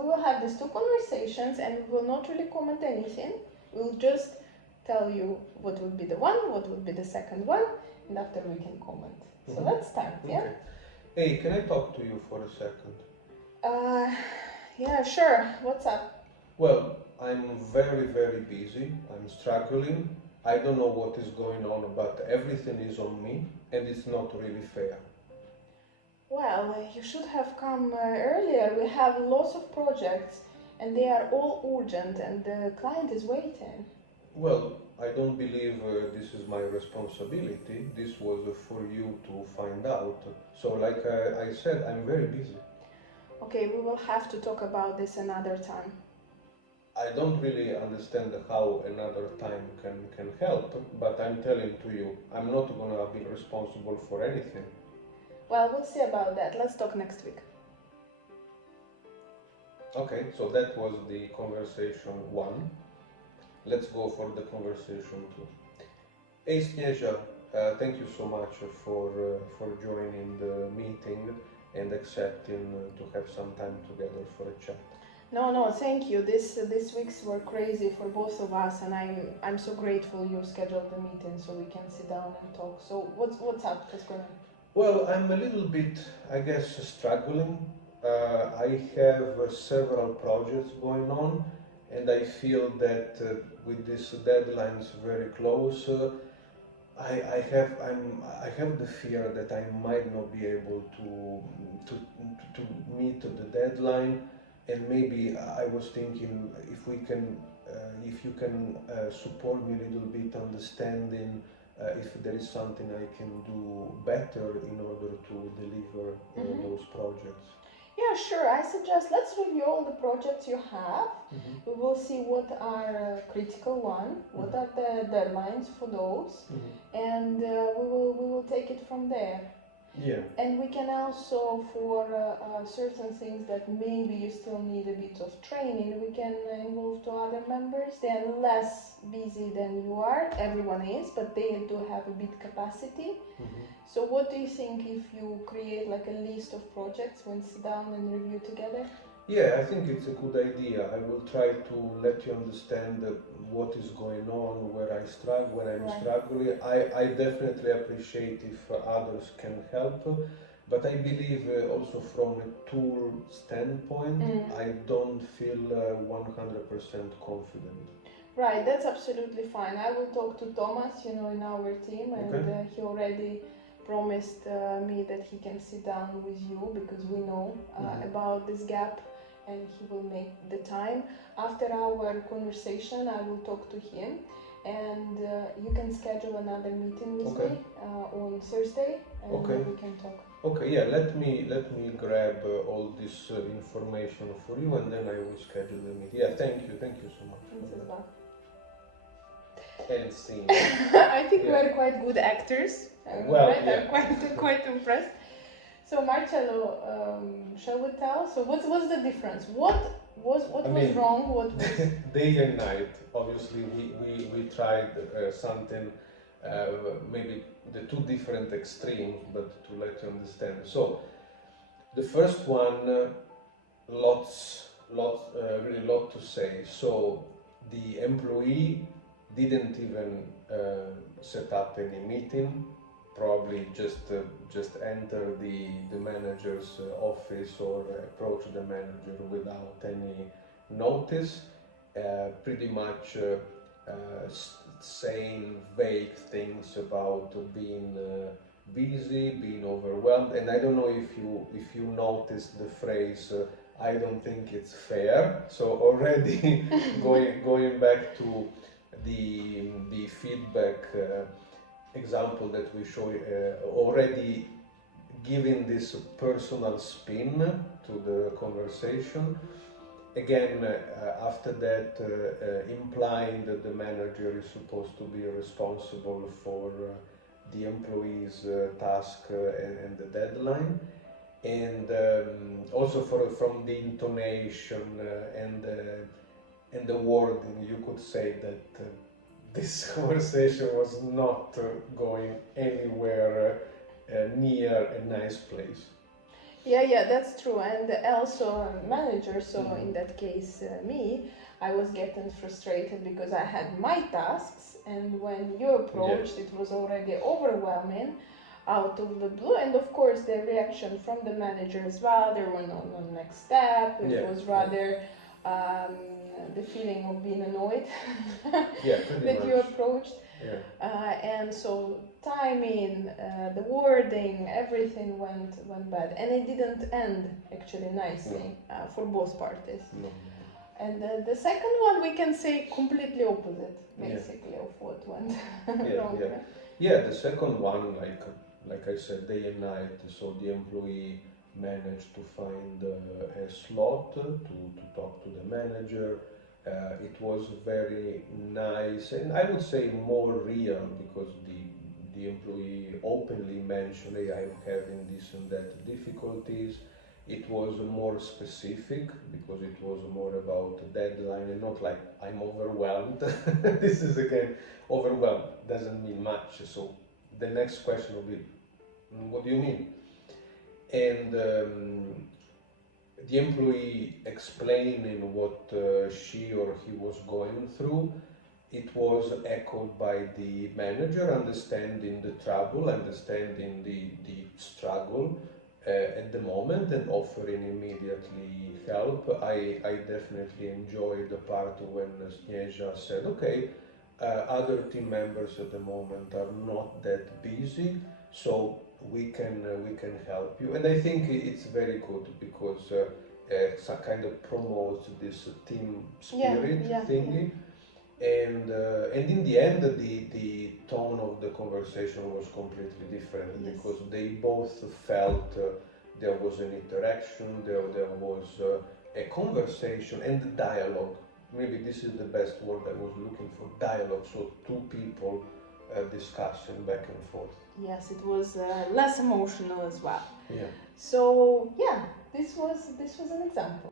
We will have these two conversations and we will not really comment anything. We'll just tell you what would be the one, what would be the second one, and after we can comment. So let's start, yeah? Okay. Hey, can I talk to you for a second? Yeah, sure. What's up? Well, I'm very, very busy. I'm struggling. I don't know what is going on, but everything is on me, and it's not really fair. Well, you should have come earlier. We have lots of projects and they are all urgent and the client is waiting. Well, I don't believe this is my responsibility. This was for you to find out. So, like I said, I'm very busy. Okay, we will have to talk about this another time. I don't really understand how another time can help, but I'm telling to you, I'm not gonna be responsible for anything. Well, we'll see about that. Let's talk next week. Okay, so that was the conversation one. Let's go for the conversation two. Hey Snezha, thank you so much for joining the meeting and accepting to have some time together for a chat. No, thank you. This weeks were crazy for both of us, and I'm so grateful you scheduled the meeting so we can sit down and talk. So what's up? What's going on? Well, I'm a little bit, I guess, struggling. I have several projects going on, and I feel that with these deadlines very close, I have the fear that I might not be able to meet the deadline, and maybe I was thinking if you can support me a little bit, understanding if there is something I can do better in order to deliver those projects. Yeah, sure. I suggest let's review all the projects you have. We will see what are critical one, what are the deadlines for those, and we will take it from there. Yeah. And we can also, for certain things that maybe you still need a bit of training, we can involve to other members. They are less busy than you are. Everyone is, but they do have a bit capacity. So what do you think if you create like a list of projects, we'll sit down and review together? Yeah, I think it's a good idea. I will try to let you understand what is going on, where I struggle, when I'm struggling. I definitely appreciate if others can help, but I believe also from a tool standpoint, I don't feel 100% confident. Right, that's absolutely fine. I will talk to Thomas, in our team, and he already promised me that he can sit down with you because we know about this gap and he will make the time. After our conversation, I will talk to him and you can schedule another meeting with me on Thursday and we can talk. Okay, yeah, let me grab all this information for you and then I will schedule the meeting. Yeah, thank you so much. Thanks as well. And scene. I think we are quite good actors. Well, I'm quite impressed. So Marcello, shall we tell? So what's the difference? What was wrong? What was day and night? Obviously, we tried something, maybe the two different extremes, but to let you understand. So the first one, really lot to say. So the employee didn't even set up any meeting. Probably just enter the manager's office or approach the manager without any notice. Pretty much saying vague things about being busy, being overwhelmed, and I don't know if you noticed the phrase. I don't think it's fair. So already going back to the feedback example that we show, already giving this personal spin to the conversation. Again, after that, implying that the manager is supposed to be responsible for the employee's task and the deadline. And also from the intonation and the wording, you could say that this conversation was not going anywhere near a nice place. Yeah, that's true. And also manager, so in that case, me, I was getting frustrated because I had my tasks, and when you approached, it was already overwhelming out of the blue. And of course, the reaction from the manager as well, there were no next step. It was rather the feeling of being annoyed that you approached. And so timing, the wording, everything went bad, and it didn't end actually nicely for both parties. And the second one, we can say completely opposite, basically, of what went wrong. Yeah, the second one, like I said, day and night. So the employee managed to find a slot to talk to the manager. It was very nice, and I would say more real, because the employee openly mentioned, "Hey, I'm having this and that difficulties." It was more specific because it was more about deadline and not like I'm overwhelmed. This is again, overwhelmed doesn't mean much. So the next question will be, what do you mean? And the employee explaining what she or he was going through, it was echoed by the manager, understanding the trouble, understanding the struggle at the moment, and offering immediately help. I definitely enjoyed the part when Snezha said, okay, other team members at the moment are not that busy, so we can help you. And I think it's very good because some kind of promotes this team spirit thingy. And in the end, the tone of the conversation was completely different, because they both felt there was an interaction, there was a conversation and dialogue. Maybe this is the best word I was looking for, dialogue. So two people discussing back and forth. Yes, it was less emotional as well. Yeah. So yeah, this was an example.